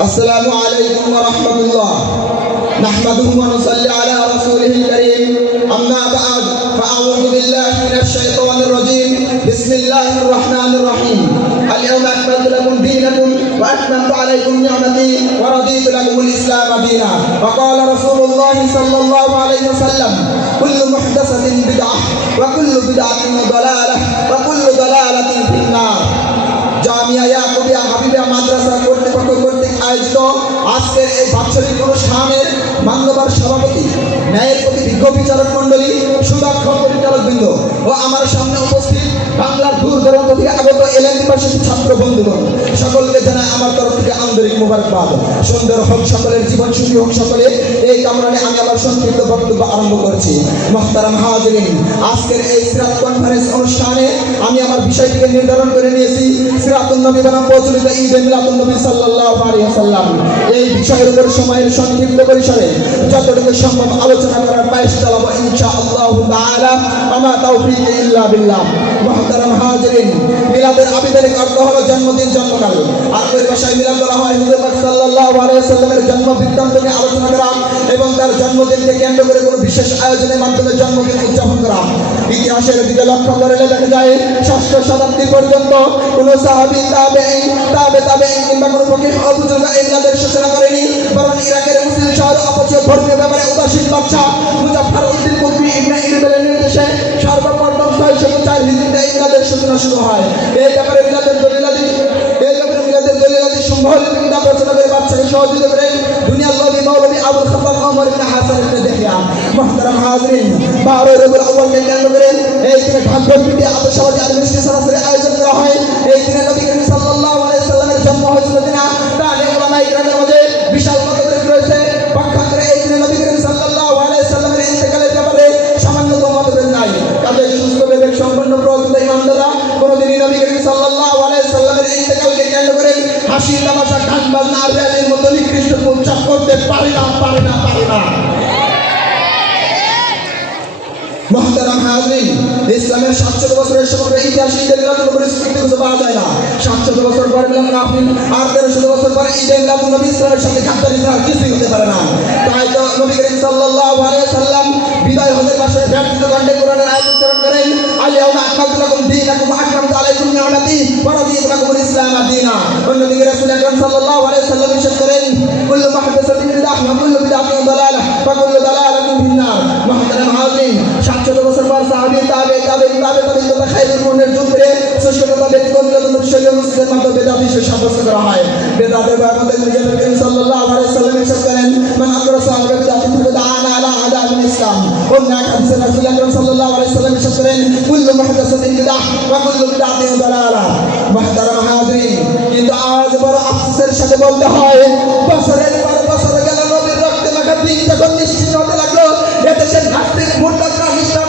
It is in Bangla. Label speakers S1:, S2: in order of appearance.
S1: السلام عليكم ورحمة الله. نحمده ونصلي على رسوله الكريم. أما بعد فأعوذ بالله من الشيطان الرجيم. بسم الله الرحمن الرحيم. اليوم أكملت لكم دينكم وأتممت عليكم نعمتي ورضيت لكم الإسلام دينا. وقال رسول الله صلى الله عليه وسلم كل محدثة بدعة وكل بدعة ضلالة. মান্যবর সভাপতি, ন্যায়ের প্রতি বিজ্ঞ বিচারক মণ্ডলী, সুদক্ষ পরিচালক বৃন্দ ও আমার সামনে উপস্থিত বাংলার দূর দূরান্ত থেকে আগত এলএন ইউনিভার্সিটি ছাত্র বন্ধুগণ, সকলকে আমার তরফ থেকে আন্তরিক মুবারকবাদ। সুন্দর হোক সকলের জীবন, সুখী হোক সকলে। এই কামরানে আমি আমার সংক্ষিপ্ত বক্তব্য আরম্ভ করছি। মোহতারাম হাজরিন, আজকের এই সিরাত কনফারেন্স অনুষ্ঠানে আমি আমার বিষয়টিকে নির্ধারণ করে নিয়েছি। সিরাতুন নবী বনাম প্রচলিত ঈদ মিলাদুন নবী সাল্লাল্লাহু আলাইহি ওয়াসাল্লাম। এই বিষয়ের উপর সময়ের সংক্ষিপ্ত পরিসরে যতটুকু সম্ভব আলোচনা করার পায়েস চালাবো ইনশাআল্লাহ তাআলা। আমা তাওফীক ইল্লা বিল্লাহ। মুহতারাম হাজরিন মিলাদের আবিধানিক অর্থ হলো জন্মদিন জন্মকাল। আরবের ভাষায় মিলাদ বলা হয় হুজুর পাক সাল্লাল্লাহু আলাইহি ওয়াসাল্লামের জন্ম বৃত্তান্ত নিয়ে আলোচনা করা এবং তার জন্মদিনকে কেন্দ্র করে কোনো বিশেষ আয়োজনের মাধ্যমে জন্মদিন উদযাপন করা। ইতিহাসের দিকে লক্ষ্য করলে দেখা যায়, ষষ্ঠ শতাব্দী পর্যন্ত কোন সাহাবী তাবেঈ তাবে তাবেঈ কিংবা কোনো ফকিহ অবুজুর্গ ইংলাদের সূচনা করেনি, বরং ইরাকের মুসলিম শহর অপচয় ধর্মীয় ব্যাপারে উদাসীন বাদশা সূচনা শুরু হয়। এই ব্যাপারে মিলাদের দলিলাদি, এই ব্যাপারে মিলাদের দলিলাদি সম্ভব কিতাব রচনা করে বাদশাকে সহযোগিতা করেন দুনিয়ার লবি, মৌলবী আবুল খাতাব ওমর ইবনে হাসান ইবনে দেহিয়া। মুহতারাম হাজরিন, বারো রবিউল আউয়ালকে কেন্দ্র করে এই দিনে ঢাকঢোলপিটি আতশবাজি আর সরাসরি আয়োজন করা হয়। এই দিনে নবী করিম জন্ম হয়েছিল কিনা মধ্যে তামাশা গান বাজনা আর র্যালির মতো নিকৃষ্ট উচ্চাপ করতে পারে না পারে না পারে না। ইসলামের সাতশত বছরের সমগ্র ইতিহাস তাই তো নবী করিম সাল্লাল্লাহু আলাইহি সাল্লাম বিদায় হজের মাসে ব্যক্তিগত কণ্ঠে কোরআনের আয়াত উচ্চারণ করেন রাসূল আকরাম সাল্লাল্লাহু আলাইহি সাল্লাম ইরশাদ করেন, কুল্লু মুহাদ্দাসাতিন বিদআহ ওয়া কুল্লু বিদআতিন দালালাহ ওয়া কুল্লু দালালাতিন ফিন্নার। মুহতারাম হাজিরিন সাতশত বছর পর সাহাবী, তাবে তাবে তাবে তাবে তথা খাইরুল মুনের যুগ সুষ্ঠুতা ব্যক্তিগত শরীয় মুসলিমের মাধ্যমে বেদাত সাব্যস্ত করা হয়। বেদাতের ব্যাপারে নবী করিম সাল্লাল্লাহু আলাইহি সাল্লাম ইরশাদ করেন, মান আকরা সাহাবা বিদাতিন ফাদাআনা আলা আদা মিন ইসলাম। অন্য এক হাদিসে রাসূল আকরাম সাল্লাল্লাহু সাল্লাম বিশ্বাস করেন, কুল্লু মহাদাসাতিন বিদাহ ওয়া কুল্লু বিদাতিন দালালা। মুহতারাম হাজরিন কিন্তু আজ বড় আফসোসের সাথে বলতে হয়, বছরের পর বছর গেল, নবীর রক্তে মাখা দিন যখন নিশ্চিত হতে লাগল। এদেশের ঘাটতির ভুট্টা ইসলাম